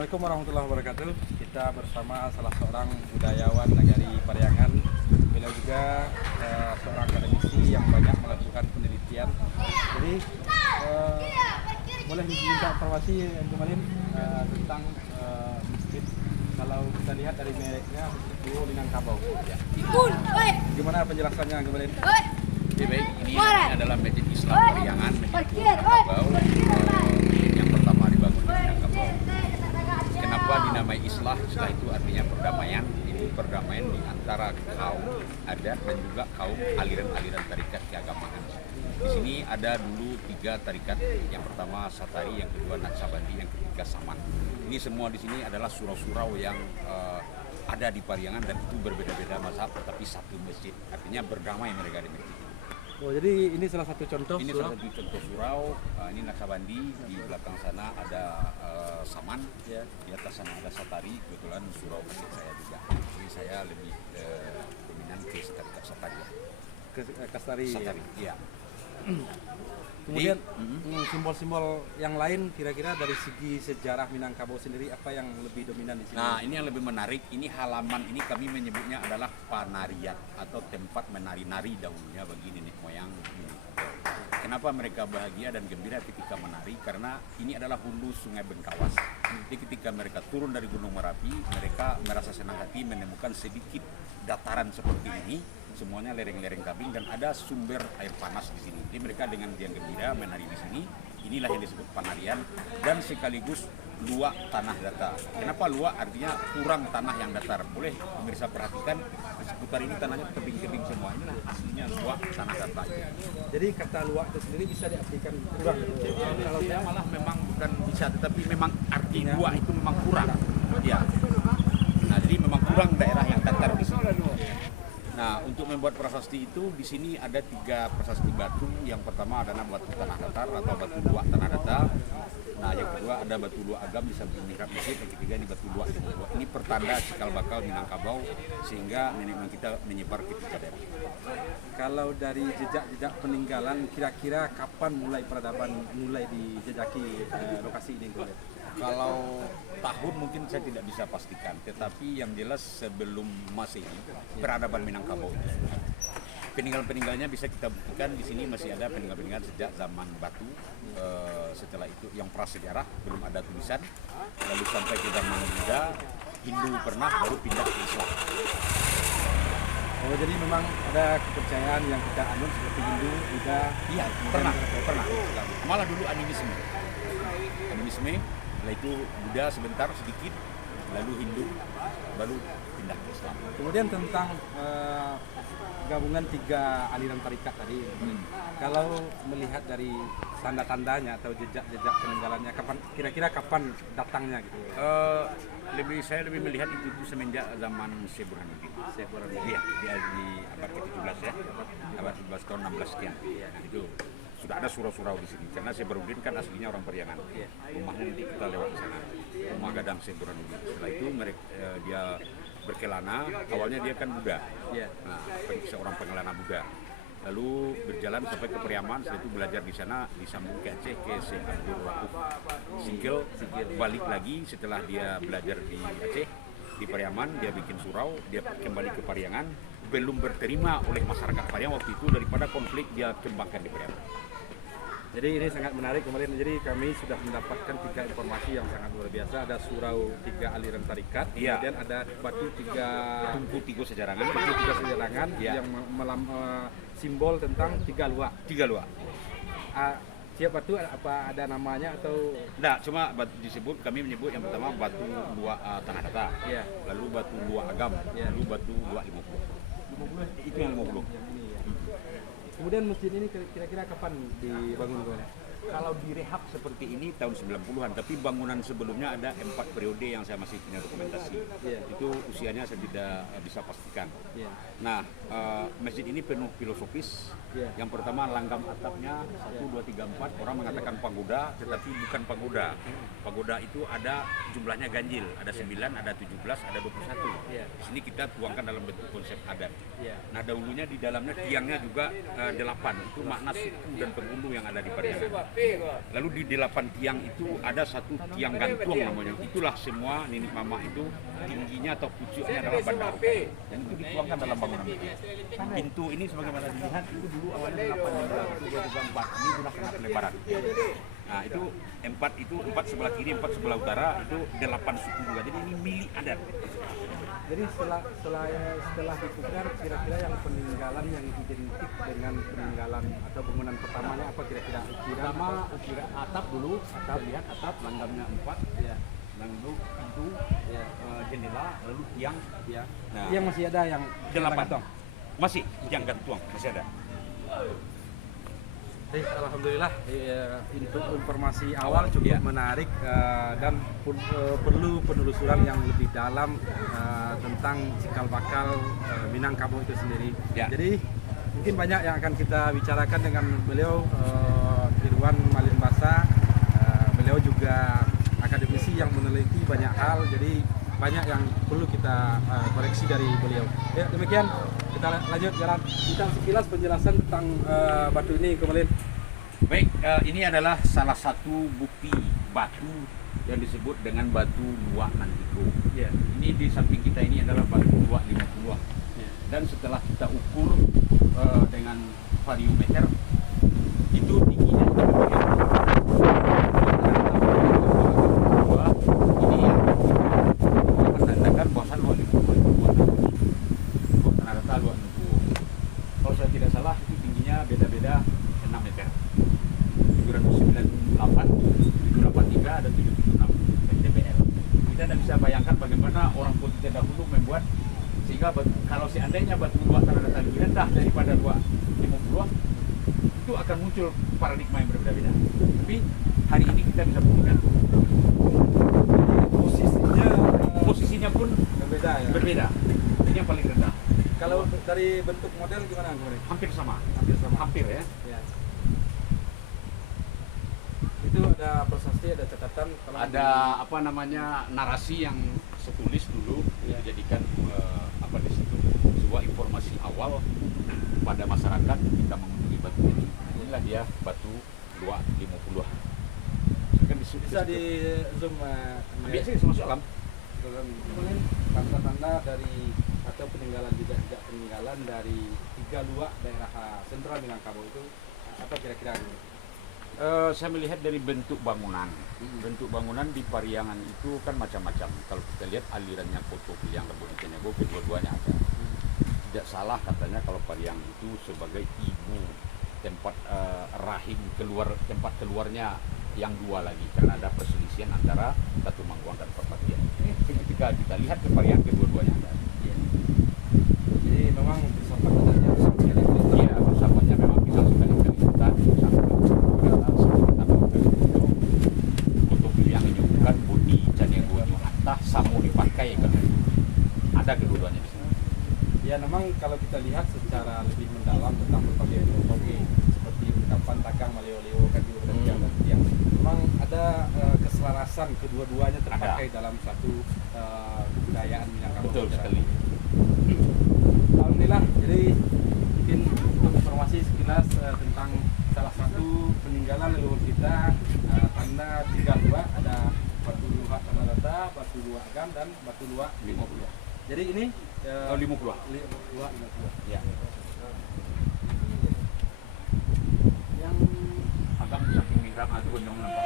Assalamualaikum warahmatullahi wabarakatuh. Kita bersama salah seorang budayawan negari Pariangan, beliau juga seorang akademisi yang banyak melakukan penelitian. Jadi boleh diminta informasi kemarin tentang masjid. Kalau kita lihat dari mereknya Masjid Minangkabau. Ya. Gimana penjelasannya kemarin? Baik, ini adalah Masjid Islam Pariangan, Masjid Minangkabau yang pertama dibangun di Minangkabau. Kenapa dinamai Islah? Islah itu artinya perdamaian. Ini perdamaian di antara kaum adat dan juga kaum aliran-aliran tarikat keagamaan. Di sini ada dulu 3 tarikat. Yang pertama Satari, yang kedua Naksabandi, yang ketiga Saman. Ini semua di sini adalah surau-surau yang ada di Pariangan dan itu berbeda-beda mazhab, tetapi satu masjid. Artinya berdamai mereka di masjid. Oh, jadi ini salah satu contoh. Ini salah satu contoh surau. Ini Naksabandi, di belakang sana ada Saman, Ya. di atas sana ada Satari. Kebetulan surau masjid saya juga. Jadi saya lebih dominan ke tarikat Satari. Kastari. Satari, iya. Kemudian simbol-simbol yang lain kira-kira dari segi sejarah Minangkabau sendiri apa yang lebih dominan di sini? Nah, ini yang lebih menarik. Ini halaman ini kami menyebutnya adalah Panarian atau tempat menari-nari dahulunya bagi nenek moyang Minangkabau. Kenapa mereka bahagia dan gembira ketika menari? Karena ini adalah hulu Sungai Bengkawas. Jadi ketika mereka turun dari Gunung Merapi, mereka merasa senang hati menemukan sedikit dataran seperti ini. Semuanya lereng-lereng kabing dan ada sumber air panas di sini. Jadi mereka dengan riang gembira menari di sini. Inilah yang disebut Panarian dan sekaligus luak tanah datar. Kenapa luak? Artinya kurang tanah yang datar. Boleh pemirsa perhatikan di seputar ini tanahnya tebing-tebing semua. Inilah aslinya luak tanah datar. Jadi kata luak itu sendiri bisa diartikan kurang. Kalau saya malah memang bukan bisa, tetapi memang arti luak itu memang kurang. Ya. Nah, jadi memang kurang daerah yang datar di sini. Nah, untuk membuat prasasti itu di sini ada 3 prasasti batu. Yang pertama adalah batu tanah datar atau batu luak tanah datar. Nah, yang kedua ada batu luak agam di samping mihrab masjid. Yang ketiga ini batu luak di bawah. Ini pertanda cikal bakal Minangkabau sehingga nenek moyang kita menyebar ke 3 daerah. Kalau dari jejak-jejak peninggalan kira-kira kapan mulai peradaban mulai dijejaki lokasi ini? Kalau tahun mungkin saya tidak bisa pastikan, tetapi yang jelas sebelum Masehi peradaban Minangkabau itu. Peninggalan-peninggalannya bisa kita buktikan di sini masih ada peninggalan-peninggalan sejak zaman batu. Setelah itu yang prasejarah belum ada tulisan, lalu sampai ke zaman Buddha, Hindu pernah, baru pindah ke Islam. Oh, jadi memang ada kepercayaan yang kita anut seperti Hindu, Buddha. Iya, pernah. Malah dulu animisme, setelah itu Buddha sebentar sedikit, lalu Hindu, baru pindah ke Islam. Kemudian tentang gabungan 3 aliran tarikat tadi, kalau melihat dari tanda-tandanya atau jejak-jejak peninggalannya, kira-kira kapan datangnya gitu? Saya lebih melihat itu semenjak zaman Syekh Burhanuddin. Iya, dia di abad ke-17 ya, abad 17 tahun 16 sekian. Nah, itu sudah ada surau-surau di sini karena Syekh Burhanuddin kan aslinya orang Pariangan. Rumahnya nanti kita lewat di sana, rumah gadang Syekh Burhanuddin. Setelah itu dia berkelana. Awalnya dia kan Buddha, nah, seorang pengelana Buddha. Lalu berjalan sampai ke Periaman, setelah itu belajar di sana, disambung ke Aceh ke Syekh Abdul Rauf Singkil, balik lagi setelah dia belajar di Aceh, di Periaman, dia bikin surau, dia kembali ke Pariangan, belum berterima oleh masyarakat Pariangan waktu itu daripada konflik dia kembangkan di Periaman. Jadi ini sangat menarik kemarin. Jadi kami sudah mendapatkan 3 informasi yang sangat luar biasa. Ada surau 3 aliran tarikat, kemudian ada batu 3 Tungku Tigo Sejarangan, yang simbol tentang 3 luak. 3 luak. Tiap batu apa ada namanya atau? Nah, cuma disebut, kami menyebut yang pertama batu luak tanah datar, lalu batu luak agam, lalu batu luak 50. Itu yang 50. Kemudian masjid ini kira-kira kapan dibangun? Kalau direhab seperti ini tahun 90-an, tapi bangunan sebelumnya ada 4 periode yang saya masih punya dokumentasi. Itu usianya saya tidak bisa pastikan. Nah, masjid ini penuh filosofis. Yang pertama langgam atapnya 1, 2, 3, 4. Orang mengatakan pagoda, tetapi bukan pagoda. Pagoda itu ada jumlahnya ganjil, ada 9, ada 17, ada 21. Di sini kita tuangkan dalam bentuk konsep adat. Nah, dahulunya di dalamnya tiangnya juga 8. Itu makna suku dan penghulu yang ada di Pariangan. Lalu di 8 tiang itu ada satu tiang gantung namanya. Itulah semua nenek mama itu tingginya atau pucuknya adalah bandar. Dan itu dituangkan dalam bangunan itu. Pintu ini sebagaimana dilihat itu dulu awalnya 8 itu 2 ini sudah kena pelebaran. Nah itu 4 sebelah kiri, 4 sebelah utara, itu 8 suku juga. Jadi ini milik adat. Jadi setelah ditukar, kira-kira yang peninggalan yang identik dengan peninggalan atau bangunan pertamanya apa kira-kira? Ukiran atap dulu, lihat atap, langgangnya 4, Ya. lalu pintu, Ya. jendela, lalu tiang. Ya. Nah, Yang masih ada yang 8. gantung. Masih tiang gantung, masih ada. Alhamdulillah untuk informasi awal cukup menarik dan perlu penelusuran yang lebih dalam tentang cikal bakal Minangkabau itu sendiri. Ya. Jadi mungkin banyak yang akan kita bicarakan dengan beliau, Irwan Malinbasa. Beliau juga akademisi yang meneliti banyak hal, jadi banyak yang perlu kita koreksi dari beliau. Ya, demikian kita lanjut jalan. Kita sekilas penjelasan tentang batu ini kembali. Baik, ini adalah salah satu bukti batu yang disebut dengan batu luak Nantiko. Ya. Ini di samping kita ini adalah batu luak 50. Ya. Dan setelah kita ukur dengan variometer, itu tingginya kita ini yang menandakan bahwa luak 50. Ternyata luak 60. Kalau saya tidak salah itu tingginya beda-beda 6 meter. 798, 783 dan 776 mdpl. Kita tidak bisa bayangkan bagaimana orang Potiga dahulu membuat sehingga kalau seandainya batu luak Tanah Datar lebih rendah daripada luak 50, itu akan muncul paradigma yang berbeda-beda. Tapi hari ini kita bisa buktikan posisinya pun Berbeda ya. berbeda. Ini yang paling rendah. Kalau dari bentuk model gimana kemarin? Hampir sama. Hampir ya. Ya. Itu ada prasasti, ada catatan. Ada apa namanya narasi yang setulis dulu dijadikan di situ sebuah informasi awal pada masyarakat kita mengunjungi batu ini. Inilah dia batu luak 50. Kan bisa di zoom biasa masuk alam. Tanda-tanda dari atau peninggalan jejak peninggalan dari 3 luak daerah sentral Minangkabau itu apa kira-kira? Saya melihat dari bentuk bangunan. Bentuk bangunan di Pariangan itu kan macam-macam. Kalau kita lihat alirannya Koto Piliang Rebut Kenego, kedua-duanya ada. Tidak salah katanya kalau Pariangan itu sebagai ibu tempat rahim tempat keluarnya yang dua lagi karena ada perselisihan antara Datu Mangkuang dan Perpatian. Ketika kita lihat ke Pariangan kedua-duanya ada. Jadi memang filsafatnya sekali. Iya, filsafatnya memang bisa sekali-kali hutan, untuk yang menyebutkan budi Caniagonyo antah samu dipakai kan ada kedua-duanya di sini. Ya memang kalau kita lihat secara lebih mendalam tentang berbagai filosofi seperti ungkapan Takang Maleo-leo kan juga dan yang memang ada keselarasan kedua-duanya terpakai dalam satu kebudayaan Minangkabau. Betul sekali. Alhamdulillah, jadi mungkin untuk informasi sekilas tentang salah satu peninggalan leluhur kita, tanda 3 luak, ada batu luak Tanah Datar, batu luak Agam dan batu luak 50. Jadi ini 50. Luak 50. Ya. Yang Agam saking mihrab itu gonjong nampak.